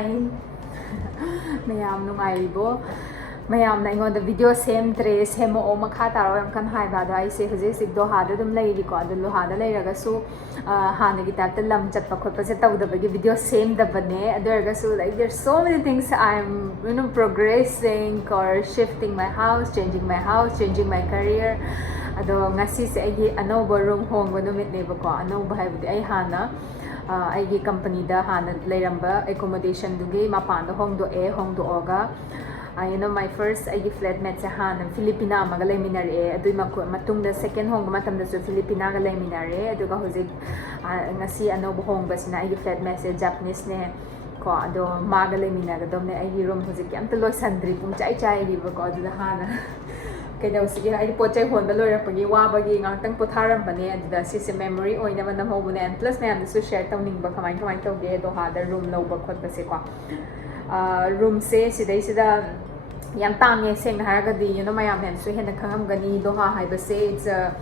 Hi! Mayam nungayribo. Mayam na ingon the video same tre same o makha taro yam kan hai ba do ai se huje sig do ha da dum leiri ko adu lo ha da leiraga su ha na gi tap ta lam chat pa khot pa se taw da bagi video same da bane adu su like there's so many things I'm progressing or shifting my house, changing my career. Ado ngasi se ai anoba room home go numit ne ba ko anoba hai budi ai hana ai company da hana leiramba accommodation dugi mapan do hong do oga my first flatmate sa hana Filipina magalay minare adoy matung da second hong matam da so Filipina galay minare aduga hojik ngasi ano hong bas na flatmate sa Japanese ne ko ado magalay minaga dom ne room hojik am tulo sandri pung chai di ba ko adu hana kaya daw sige ay po chay hon baloy pagi wa bagi ngatang putharam bane adu si memory oy naman na mo and plus na and so share taw ning ba kamay taw ge do hada room no ba khot ba se ko room se sidai sida yam tange seng haragadi mayam hen so hen khangam gani do ha hai ba se it's a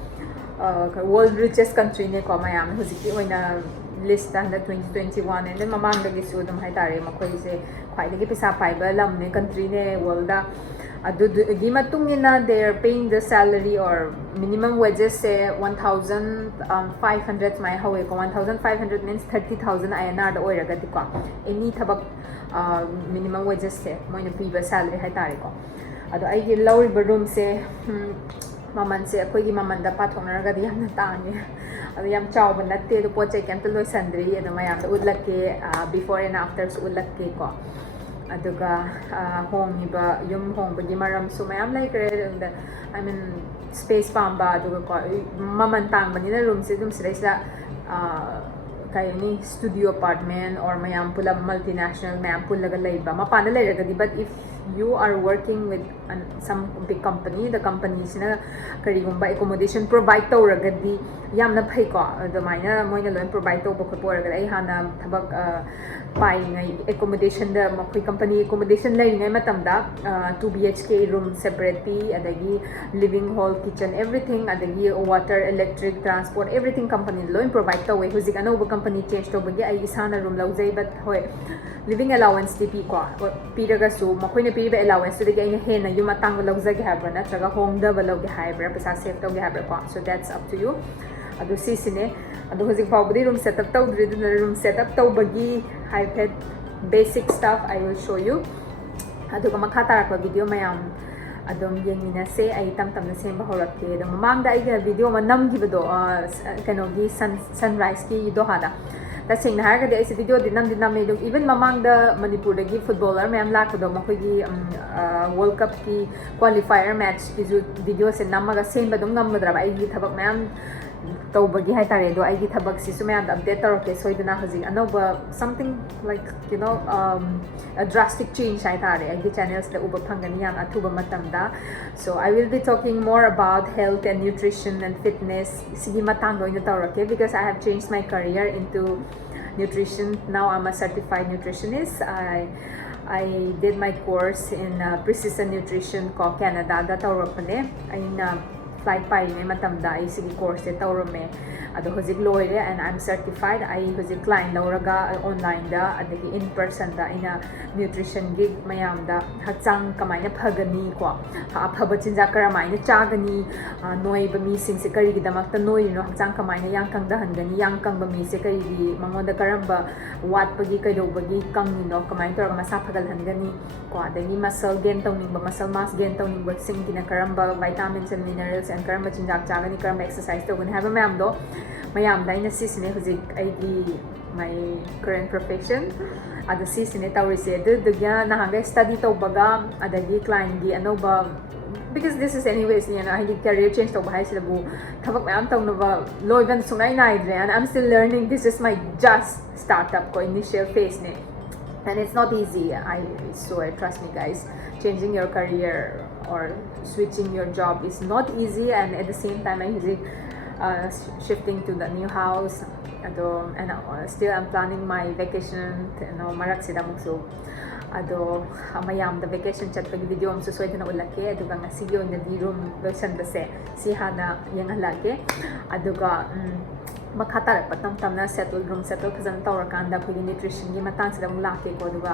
world richest country ne ko mayam hujiki oina list da 2021 and then mamang da gisu dum hai tare makoi se khwai da gi pisa pai ba lam ne country ne world da adu gi matungina they are paying the salary or minimum wages say 1500 mai hawe ko 1500 means 30000 INR da oiraga di ko any thabak minimum wages se moina piba salary hai tare ko ado ai gi lawri room se maman se akoi gi maman da pathonaraga di yamna tangi ado yam chaw ban natte do poche kan to loi sandri ado mayam da udlakke before and after udlakke ko aduga home iba yum home bagi maram so mayam like I mean space pamba aduga ko maman tang bani na room se dum sila kaya ni studio apartment or mayam pula multinational mayam pula galaiba mapana lairaga di but if you are working with some big company the companies na karigumba accommodation provide tawraga di yamna phai ko adamaina moina loin provide to bokot porga ai hana thabak pai ngai accommodation da makoi company accommodation lai ngai matamda 2 BHK room separately adagi living hall kitchen everything adagi water electric transport everything company loin provide to we hujik anoba company change to bagi ai isana room laujai but hoy living allowance TP ko piraga su makoi na piriba allowance to dagi ai he na yuma tang laujagi habra na traga home da balog habra pesa save to habra ko so that's up to you adu sisine adu hujik fawbudi room setup tawdri du room setup tawbagi high basic stuff I will show you adu ka makha tarak video mayam adom yengina se ai tam na semba horakke adu mamang da ai video manam gibado kano gi sunrise ki do hada ta sing na harga ai video dinam me even mamang da Manipur da gi footballer mayam la ko do makoi gi world cup ki qualifier match ki video se namaga semba dum namadra ai gi thabak mayam tawbagi hai tare do ai gi thabak si sumya update taroke soidana haji anoba something like a drastic change hai tare ai gi channels da uba phangani yam athuba matamda so I will be talking more about health and nutrition and fitness sigi matang going to taroke because I have changed my career into nutrition now I'm a certified nutritionist I did my course in precision nutrition ko Canada da taropane aina flight pai me matamda ai sigi course te tawrome ado hojik loire and I'm certified ai hojik client lauraga online da adagi in person da ina nutrition gig mayam da hachang kamaina phagani ko phaba chinja karamaina chagani noi ba mi sing se kari gi damak ta noi no hachang kamaina yang kang da hangani yang kang ba mi se kari gi mangonda karamba wat pagi kai do bagi kang ni no kamain tor masa phagal hangani ko adagi muscle gain tawning ba muscle mass gain tawning ba sing kina karamba vitamins and minerals and karamba chinjak chagani karamba exercise to gun have mayam do mayam da ina sisine hujik ai gi my current profession ada sisine tawrise du gya nahanga study to baga adagi client gi anoba because this is anyways I did career change to bahai silabu thabak mayam taw no ba loiban sunai nai dre and I'm still learning this is my just startup ko initial phase ne and it's not easy I swear trust me guys changing your career or switching your job is not easy and at the same time I shifting to the new house and still I'm planning my vacation marak sida mugso ado mayam the vacation chat pag video am susoy na ulake ado nga sige on the room lotion base si hana yang halage ado ka ꯃꯈꯥ ꯇꯥꯔꯛꯄ ꯇꯝꯅ settle ꯐꯖꯅ ꯇꯧꯔꯀꯥꯟꯗ ꯑꯩꯈꯣꯏꯒꯤ ꯅ꯭ꯌꯨꯇ꯭ꯔꯤꯁꯟꯒꯤ ꯃꯇꯥꯡꯁꯤꯗ ꯑꯃꯨꯛ ꯂꯥꯛꯀꯦꯀꯣ ꯑꯗꯨꯒ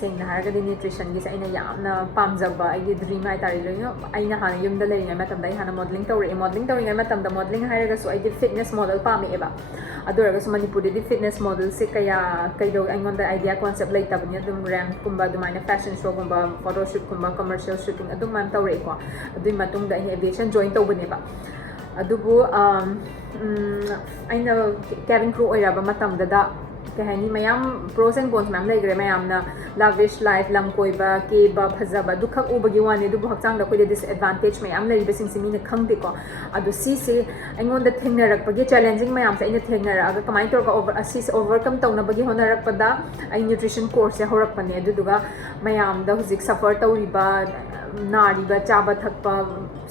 ꯁꯦꯡꯅ ꯍꯥꯏꯔꯒꯗꯤ ꯅ꯭ꯌꯨꯇ꯭ꯔꯤꯁꯟꯒꯤꯁꯦ ꯑꯩꯅ ꯌꯥꯝꯅ ꯄꯥꯝꯖꯕ ꯑꯩꯒꯤ ꯗ꯭ꯔꯤꯝ ꯍꯥꯏꯇꯥꯔꯦ ꯂꯣꯏꯅ ꯑꯩꯅ ꯍꯥꯟꯅ ꯌꯨꯝꯗ ꯂꯩꯔꯤꯉꯩ ꯃꯇꯝꯗ ꯑꯩ ꯍꯥꯟꯅ ꯃꯣꯗꯦꯂꯤꯡ ꯇꯧꯔꯛꯑꯦ ꯃꯣꯗꯦꯂꯤꯡ ꯇꯧꯔꯤꯉꯩ ꯃꯇꯝꯗ ꯃꯣꯗꯦꯂꯤꯡ ꯍꯥꯏꯔꯒꯁꯨ ꯑꯩꯗꯤ ꯐꯤꯠꯅꯦꯁ ꯃꯣꯗꯦꯜ ꯄꯥꯝꯃꯛꯑꯦꯕ ꯑꯗꯨ ꯑꯣꯏꯔꯒꯁꯨ ꯃꯅꯤꯄꯨꯔꯗꯗꯤ ꯐꯤꯠꯅꯦꯁ ꯃꯣꯗꯦꯜꯁꯦ ꯀꯩꯗꯧ ꯑꯩꯉꯣꯟꯗ ꯑꯥꯏꯗꯤꯌꯥ ꯀꯣꯟꯁꯦꯞ ꯂꯩꯇꯕꯅꯤ ꯑꯗꯨꯝ ꯔꯦꯝꯞꯀꯨꯝꯕ ꯑꯗꯨꯃꯥꯏꯅ ꯐꯦꯁꯟ ꯁꯣꯒꯨꯝꯕ ꯐꯣꯇꯣꯁꯨꯠꯀꯨꯝꯕ ꯀꯃꯔꯁꯤꯌꯦꯜ ꯁꯨꯇꯤꯡ ꯑꯗꯨꯃꯥꯏꯅ ꯇꯧꯔꯛꯑꯦꯀꯣ ꯑꯗꯨꯒꯤ ꯃꯇꯨꯡꯗ ꯑꯩꯅ ꯑꯦꯚꯤꯌꯦꯁꯟ ꯖꯣꯏꯟ ꯇꯧꯕꯅꯦꯕ ꯑꯗꯨꯕꯨ ꯑꯩꯅ ꯀꯦबिꯟ ꯀ꯭ꯔꯨ ꯑꯣꯏꯔꯕ ꯃꯇꯝꯗ ꯀꯩ ꯍꯥꯏꯅꯤ ꯃꯌꯥꯝ ꯄ꯭रोꯁ ꯑꯦꯟ ꯀꯣꯟꯁ ꯃꯌꯥꯝ ꯂꯩꯈ꯭ꯔꯦ ꯃꯌꯥꯝꯅ ꯂꯥꯚꯤꯁ ꯂꯥꯏꯐ ꯂꯝ ꯀꯣꯏꯕ ꯀꯦꯕ ꯐꯖꯕ ꯑꯗꯨꯈꯛ ꯎꯕꯒꯤ ꯋꯥꯅꯤ ꯑꯗꯨꯕꯨ ꯍꯛꯆꯥꯡꯗ ꯑꯩꯈꯣꯏꯗ ꯗꯤꯁꯑꯦꯗꯚꯥꯟꯇꯦꯖ ꯃꯌꯥꯝ ꯂꯩꯔꯤꯕꯁꯤꯡꯁꯦ ꯃꯤꯅ ꯈꯪꯗꯦꯀꯣ ꯑꯗꯣ ꯁꯤꯁꯦ ꯑꯩꯉꯣꯟꯗ ꯊꯦꯡꯅꯔꯛꯄꯒꯤ ꯆꯦꯂꯦꯟꯖꯤꯡ ꯃꯌꯥꯝꯁꯦ ꯑꯩꯅ ꯊꯦꯡꯅꯔꯛꯑꯒ ꯀꯃꯥꯏꯅ ꯇꯧꯔꯒ ꯑꯁꯤꯁꯦ ꯑꯣꯚꯔꯀꯝ ꯇꯧꯅꯕꯒꯤ ꯍꯣꯠꯅꯔꯛꯄꯗ ꯑꯩ ꯅ꯭ꯌꯨꯇ꯭ꯔꯤꯁꯟ ꯀꯣꯔꯁꯁꯦ ꯍꯧꯔꯛꯄꯅꯦ ꯑꯗꯨꯗꯨꯒ ꯃꯌꯥꯝꯗ ꯍꯧꯖꯤꯛ ꯁꯐꯔ ꯇꯧꯔꯤꯕ ꯅꯥꯔꯤꯕ ꯆꯥꯕ ꯊꯛꯄ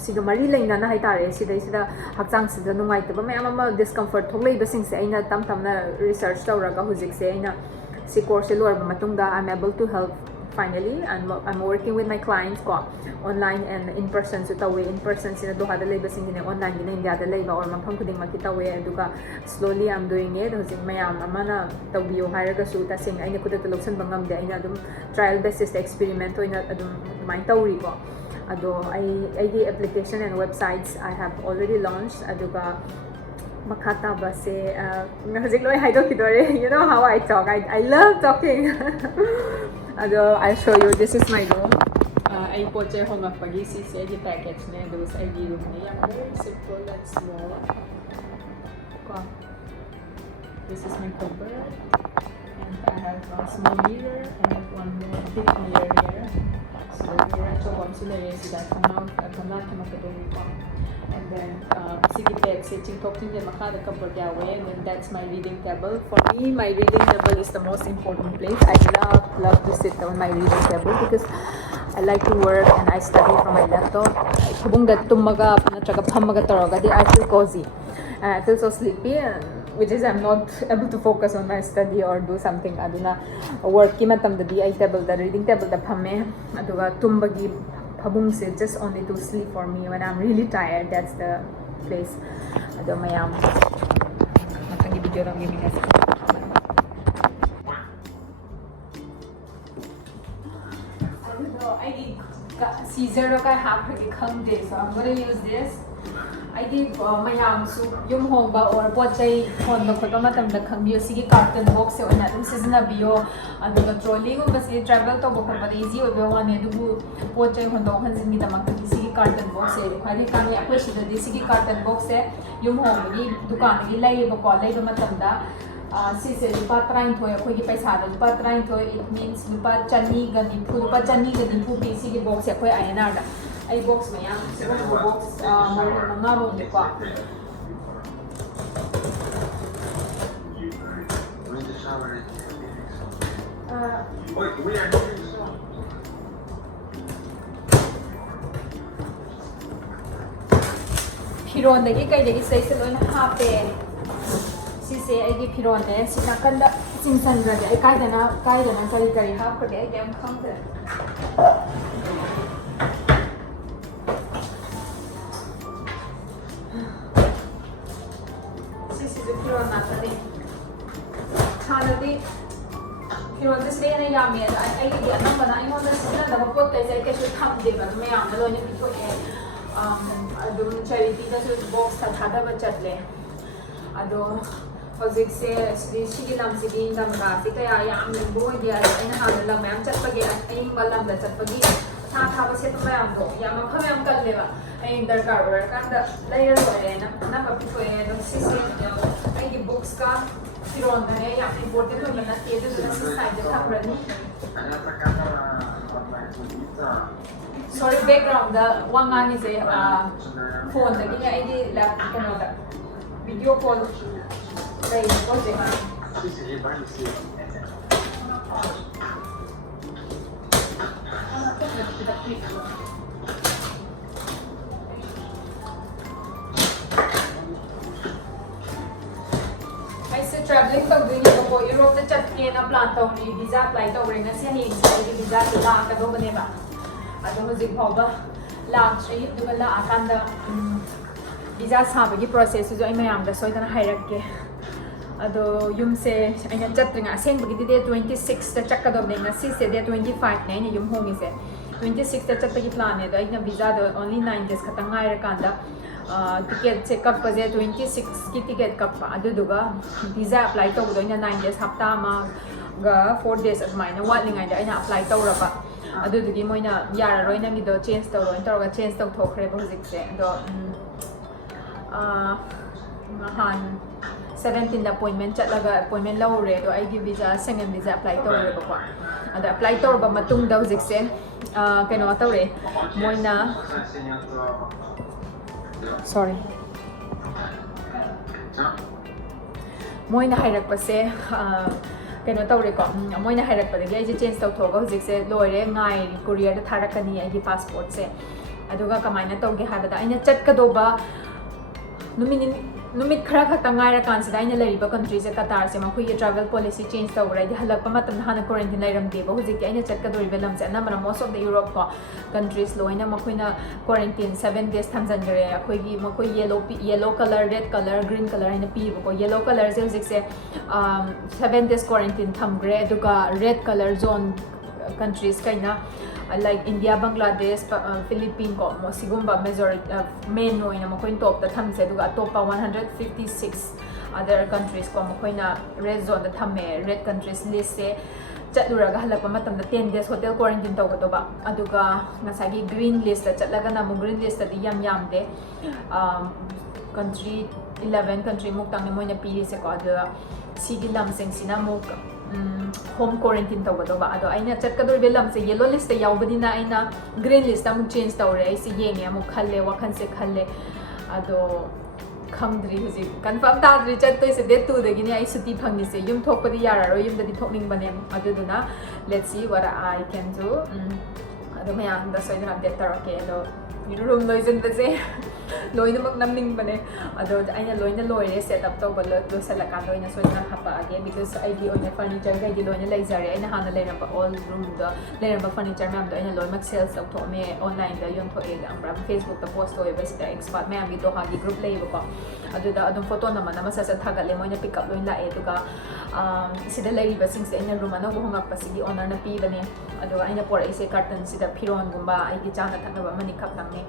ꯁꯤꯒ ꯃꯔꯤ ꯂꯩꯅꯅ ꯍꯥꯏꯇꯥꯔꯦ ꯁꯤꯗꯩꯁꯤꯗ ꯍꯛꯆꯥꯡꯁꯤꯗ ꯅꯨꯡꯉꯥꯏꯇꯕ ꯃꯌꯥꯝ ꯑꯃ ꯗꯤꯁꯀꯝꯐꯔꯠ ꯊꯣꯛꯂꯛꯏꯕꯁꯤꯡꯁꯦ ꯑꯩꯅ ꯇꯞꯅ ꯔꯤꯁꯔꯆ ꯇꯧꯔꯒ ꯍꯧꯖꯤꯛꯁꯦ ꯑꯩꯅ ꯁꯤ ꯀꯣꯔꯁꯁꯦ ꯂꯣꯏꯔꯕ ꯃꯇꯨꯡꯗ I am able to help finally I am working with my clients ꯀꯣ ꯑꯣꯟꯂꯥꯏꯟ ꯑꯦꯟ ꯏꯟ ꯄꯔꯁꯟꯁꯨ ꯇꯧꯋꯦ ꯏꯟ ꯄꯔꯁꯟꯁꯤꯅ ꯗꯣꯍꯥꯗ ꯂꯩꯕꯁꯤꯡꯒꯤꯅꯦ ꯑꯣꯟꯂꯥꯏꯟꯒꯤꯅ ꯏꯟꯗꯤꯌꯥꯗ ꯂꯩꯕ ꯑꯣꯔ ꯃꯐꯝ ꯈꯨꯗꯤꯡꯃꯛꯀꯤ ꯇꯧꯋꯦ ꯑꯗꯨꯒ ꯁ꯭ꯂꯣꯂꯤ ꯑꯥꯏ ꯑꯦꯝ ꯗꯨꯌꯤꯡ ꯏꯠ ꯍꯧꯖꯤꯛ ꯃꯌꯥꯝ ꯑꯃꯅ ꯇꯧꯕꯤꯌꯣ ꯍꯥꯏꯔꯒꯁꯨ ꯇꯁꯦꯡꯅ ꯑꯩꯅ ꯈꯨꯗꯛꯇ ꯂꯧꯁꯤꯟꯕ ꯉꯝꯗꯦ ꯑꯩꯅ ꯑꯗꯨꯝ ꯇ꯭ꯔꯥꯏꯌꯦꯜ ꯕꯦꯁꯤꯁꯇ ꯑꯦꯛꯁꯄꯦꯔꯤꯃꯦꯟꯠ ꯑꯣꯏꯅ ꯑꯗꯨꯝ ꯑꯗꯨꯃꯥꯏꯅ ꯇꯧꯔꯤꯀꯣ ꯑꯗꯣ ꯑꯩꯒꯤ application and websites I have already launch ꯑꯗꯨꯒ makha tabase hajik loi haidokidore you know how I talk I love talking ado I'll show you this is my room I poche hongapagi si se gi package ne do sai gi room ne yam very simple and small this is my cupboard and I have a small mirror I have one more big mirror here so the mirror so one so there is that come and then sigi bag se chingthok the makha cupboard yawe and then that's my reading table for me my reading table is the most important place I love to sit on my reading table because I like to work and I study from my laptop khubungda tummaga natraga phammaga taragadi I feel cozy and I feel so sleepy which is I'm not able to focus on my study or do something aduna work ki matamdadi I table the reading table da phamme aduga tumbagi phabung se just only to sleep for me when I'm really tired that's the place ado mayam matangi video ram gaming as I Caesar ka have pretty come day so I'm going to use this I did mayam su yum hongba or pochai hon ba khotba matam da khangbiyo sigi carton box se ona dum season biyo aduga trolley go bas travel to bokha ba easy obe one adugu pochai hon do khan singi tamak ki sigi carton box se khari kami akoi sida di sigi carton box se yum hong gi dukan gi lai ba ko lai ba matam da si se lupa 30 khoi gi paisa da lupa 30 it means lupa chani ga ni phu pi sigi box se khoi INR da I box maya siguro box mga room de pa Firon dagi kai dagi sai se loina hape si se ai gi firon ne si nakanda chingsan ra ai kai dana kari hap ko ai gam kham de Firon this day na yami I anam bana I want this na da pot kai sai ke su tham de ba me am lo ni pito e adum charity da su box tha thada ba chatle ado hojik se sigi lam sigi indam ga se kaya yam limbo dia aina ha lam yam chat page aim balam da chat pagi tha ba se to yam do yam kham yam kal le ba ai darkar or kan da layer ho na ba pito e do si ai gi books ka Firon na yam important to na te do na side da thamrani sorry background the one man is a phone the king ID lap kano da video call kai project traveling tau dui ni ko Europe ta chat ke na plan tau ni visa apply tau re na se hi se visa ta la ka do bane ba ado mo jing phoba la tri du la akan da visa sabagi process jo ai mayam da soidana hairakke ado yumse aina chatringa asengbagi de 26 ta chakadobne na si se de 25 ne yum homi se 26 ta chatpagi plan ne da aina visa do only 9 days khatang ngai ra kanda ticket check up baje 26 ki ticket kap adu duga visa apply to do ina 9 days hafta ma ga 4 days admaina watlingai da aina apply to ra ba adu dugi moina yara roi nangi do change to roi to ga change to thokre ba hojik se do han 17 appointment chatlaga appointment lawre do ai gi visa second visa apply to re ba kwa ada apply to ba matung da hojik se kaino tawre moina sorry moina hairak pase kaino tawre ko moina hairak pa de ai change to thoga hojik se loire ngai courier da tharakani ai gi passport se aduga kamaina tawge habada aina chatkadoba numit khara khata ngai ra kan sida ina leriba country se Qatar se ma khui travel policy change tawrai di halak pa matam hana quarantine lairam de ba hojik aina chatkadori belam se na most of the Europe ko countries loina ma khuina quarantine 7 days thamjan gare akhoi gi ma khui yellow color red color green color ina pi ko yellow color se hojik se 7 days quarantine thamgre aduga red color zone countries kaina like India, Bangladesh, Philippines ko mo sigumba majority main no ina mo koin top ta tham se duga top 156 other countries ko mo koina red zone da thamme red countries list se chatluraga halakpa matam da 10 days hotel quarantine to ba aduga ngasagi green list da chatlaga na mo green list da yam de country 11 country muk tang ne moina pi se ko adu sigi lam seng sina muk home quarantine tawba do ba ado aina chatkador belam se yellow list ta yaubadina aina green list amuk change tawre ai se yenge amuk khalle wakhan se khalle ado khamdri huji confirm tadri chattoi se date 2 dagi ni ai suti phangni se yum thokpadi yara ro yum dadi thokning bane aduduna let's see what I can do ado mayang da soidana update tarake ado room loizen base loina mak namning bane ado aina loina loire set up to balo do sala kan loina soina hapa age because I di oina furniture ga di loina laizare aina hana leira ba all room da leira ba furniture ma'am do aina loina mak sales to me online da yon to e ang bram Facebook ta post to e best da expert ma'am gi to ha gi group lay ba ko ado da adon photo naman na masasa thagal le moina pick up loina la e to ka sida lairi ba sing se aina room ano go ngak pa sigi owner na pi bane ado aina por ise carton sida phiron gumba ai gi chana thakna ba mani khap nang ne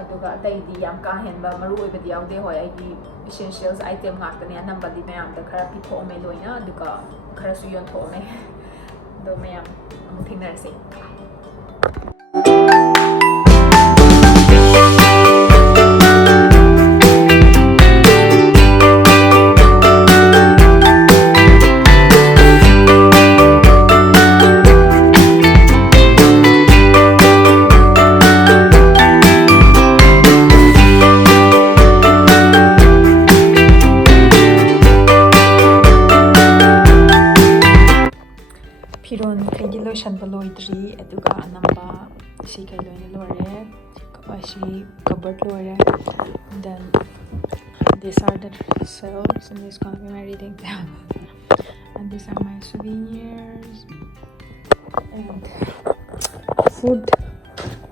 aduga tai di yam ka hen ba maru oi bedi yaude hoi ai di essentials item ngak ne anam badi mayam da khara pi tho me loina aduga khara su yon tho me do mayam amu thingnar se Piron kai di lotion ba loidri aduga anamba si kai loina lore si cupboard lore then these are the shelves and this is gonna be my reading tab and these are my souvenirs and food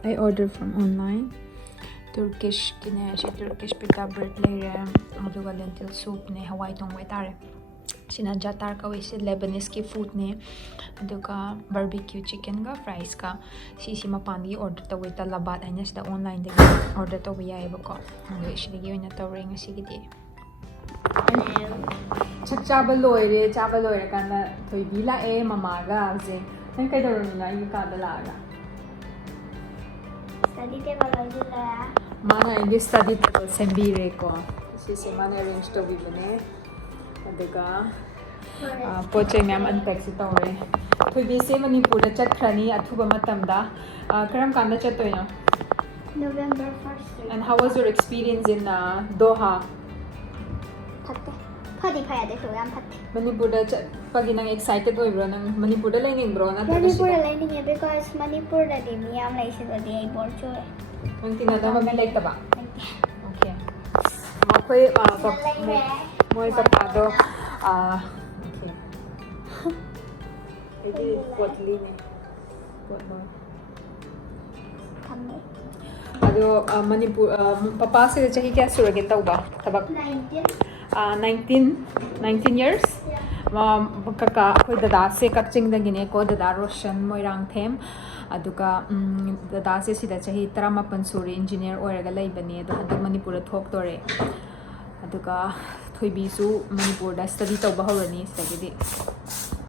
I ordered from online Turkish kine si Turkish pita bread lere aduga lentil soup ne hawai tong wai tare sina jatar ka wese Lebanese ki food ne aduga barbecue chicken ga fries ka si mapan gi order to wita labat anya sida online de order to bi ai ba ko ngi shigi oina to ring sigi di chaba loire kana thoi bi la e mama ga je nang kai dor ni na i ka da la ga study table la mana in study table sembi re ko si mana arrange to bi bane aduga poche myam unpack si tawre thoi bi se manipur da chatkrani athuba matamda karam kanda chatoina November 1st and how was your experience in Doha Phatte phadi phaya de so yam phatte Manipur da pagi nang excited oibro nang Manipur da laining bro na Manipur lining hai because Manipur da de miyam lai se de ai bor cho nang tinada ma bi like taba okay makoi moi papado okay Ini buat line buat ꯑꯗꯣ ꯃꯅꯤꯄꯨꯔ ꯄꯄꯥꯁꯤꯗ ꯆꯍꯤ ꯀꯌꯥ ꯁꯨꯔꯒꯦ ꯇꯧꯕ ꯊꯕꯛ 19 years ꯀꯀꯥ ꯑꯩꯈꯣꯏ ꯗꯗꯥꯁꯦ ꯀꯛꯆꯤꯡꯗꯒꯤꯅꯦꯀꯣ ꯗꯗꯥ ꯔꯣꯁꯟ ꯃꯣꯏꯔꯥꯡꯊꯦꯝ ꯑꯗꯨꯒ ꯗꯗꯥꯁꯦ ꯁꯤꯗ ꯆꯍꯤ 19 ꯁꯨꯔꯦ ꯏꯟꯖꯤꯅꯤꯌꯔ ꯑꯣꯏꯔꯒ ꯂꯩꯕꯅꯦ ꯑꯗꯣ ꯍꯟꯗꯛ ꯃꯅꯤꯄꯨꯔꯗ ꯊꯣꯛꯇꯣꯔꯦ ꯑꯗꯨꯒ ꯊꯣꯏꯕꯤꯁꯨ ꯃꯅꯤꯄꯨꯔꯗ ꯁ꯭ꯇꯗꯤ ꯇꯧꯕ ꯍꯧꯔꯅꯤ ꯁꯤꯗꯒꯤꯗꯤ